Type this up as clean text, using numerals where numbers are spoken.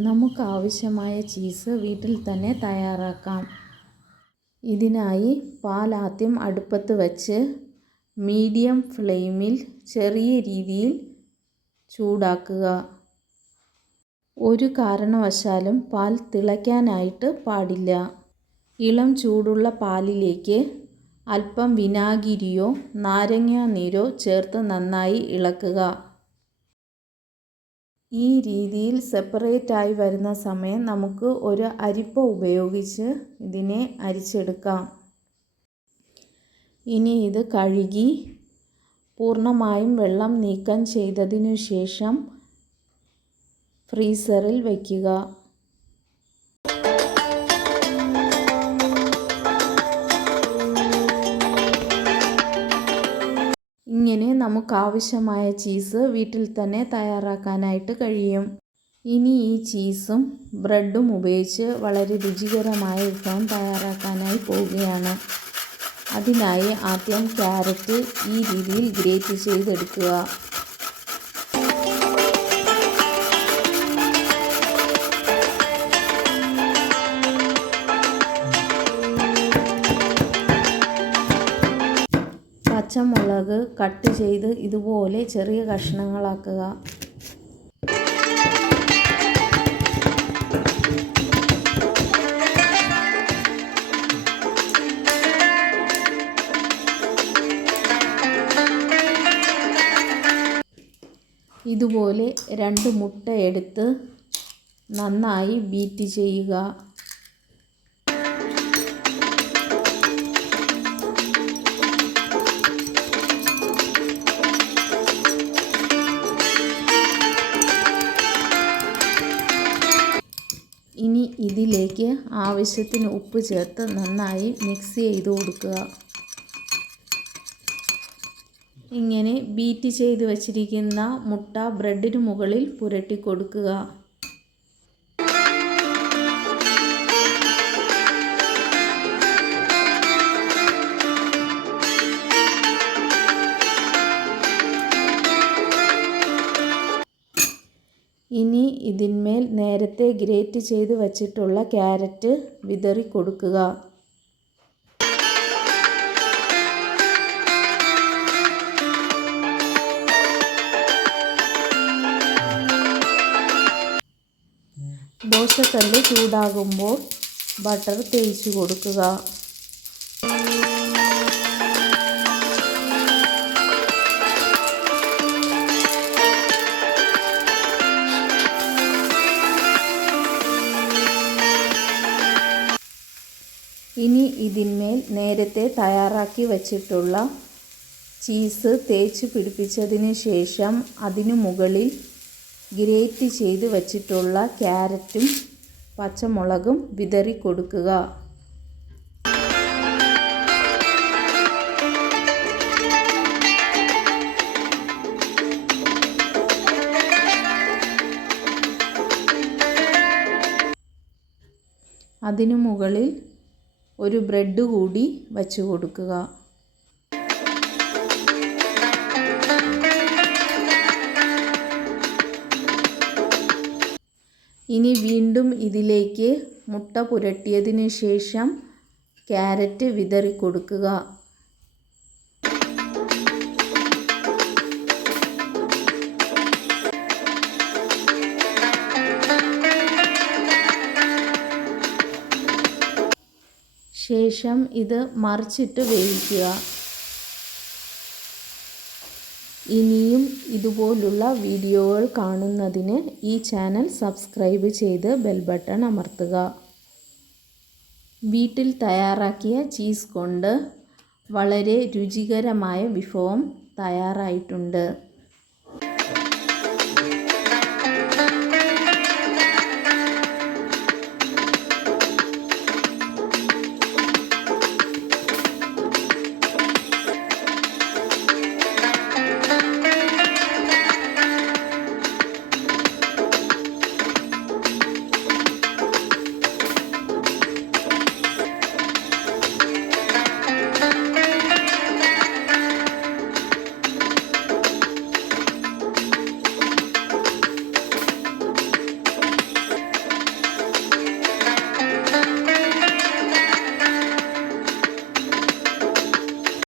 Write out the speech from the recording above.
നമുക്ക് ആവശ്യമായ ചീസ് വീട്ടിൽ തന്നെ തയ്യാറാക്കാം. ഇതിനായി പാൽ ആദ്യം അടുപ്പത്ത് വച്ച് മീഡിയം ഫ്ലെയിമിൽ ചെറിയ രീതിയിൽ ചൂടാക്കുക. ഒരു കാരണവശാലും പാൽ തിളയ്ക്കാനായിട്ട് പാടില്ല. ഇളം ചൂടുള്ള പാലിലേക്ക് അല്പം വിനാഗിരിയോ നാരങ്ങാ നീരോ ചേർത്ത് നന്നായി ഇളക്കുക. ഈ രീതിയിൽ സെപ്പറേറ്റായി വരുന്ന സമയം നമുക്ക് ഒരു അരിപ്പ ഉപയോഗിച്ച് ഇതിനെ അരിച്ചെടുക്കാം. ഇനി ഇത് കഴുകി പൂർണ്ണമായും വെള്ളം നീക്കം ചെയ്തതിനു ശേഷം ഫ്രീസറിൽ വയ്ക്കുക. ഇങ്ങനെ നമുക്കാവശ്യമായ ചീസ് വീട്ടിൽ തന്നെ തയ്യാറാക്കാനായിട്ട് കഴിയും. ഇനി ഈ ചീസും ബ്രെഡും ഉപയോഗിച്ച് വളരെ രുചികരമായ വിഭവം തയ്യാറാക്കാനായി പോവുകയാണ്. അതിനായി ആദ്യം ക്യാരറ്റ് ഈ രീതിയിൽ ഗ്രേറ്റ് ചെയ്തെടുക്കുക. പച്ചമുളക് കട്ട് ചെയ്ത് ഇതുപോലെ ചെറിയ കഷ്ണങ്ങളാക്കുക. ഇതുപോലെ 2 മുട്ട എടുത്ത് നന്നായി ബീറ്റ് ചെയ്യുക. ഇനി ഇതിലേക്ക് ആവശ്യത്തിന് ഉപ്പ് ചേർത്ത് നന്നായി മിക്സ് ചെയ്ത് കൊടുക്കുക. ഇങ്ങനെ ബീറ്റ് ചെയ്ത് വച്ചിരിക്കുന്ന മുട്ട ബ്രെഡിന് മുകളിൽ പുരട്ടി കൊടുക്കുക. ഇനി ഇതിന്മേൽ നേരത്തെ ഗ്രേറ്റ് ചെയ്ത് വച്ചിട്ടുള്ള ക്യാരറ്റ് വിതറി കൊടുക്കുക. ദോശക്കല്ല് ചൂടാകുമ്പോൾ ബട്ടർ തേച്ച് കൊടുക്കുക. ഇനി ഇതിന്മേൽ നേരത്തെ തയ്യാറാക്കി വച്ചിട്ടുള്ള ചീസ് തേച്ച് പിടിപ്പിച്ചതിന് ശേഷം അതിനു മുകളിൽ ഗ്രേറ്റ് ചെയ്ത് വച്ചിട്ടുള്ള ക്യാരറ്റും പച്ചമുളകും വിതറി കൊടുക്കുക. അതിനു മുകളിൽ ഒരു ബ്രെഡ് കൂടി വച്ചു കൊടുക്കുക. ഇനി വീണ്ടും ഇതിലേക്ക് മുട്ട പുരട്ടിയതിന് ശേഷം ക്യാരറ്റ് വിതറി കൊടുക്കുക. ശേഷം ഇത് മറിച്ചിട്ട് വേവിക്കുക. ഇനിയും ഇതുപോലുള്ള വീഡിയോകൾ കാണുന്നതിന് ഈ ചാനൽ സബ്സ്ക്രൈബ് ചെയ്ത് ബെൽ ബട്ടൺ അമർത്തുക. വീട്ടിൽ തയ്യാറാക്കിയ ചീസ് കൊണ്ട് വളരെ രുചികരമായ വിഭവം തയ്യാറായിട്ടുണ്ട്.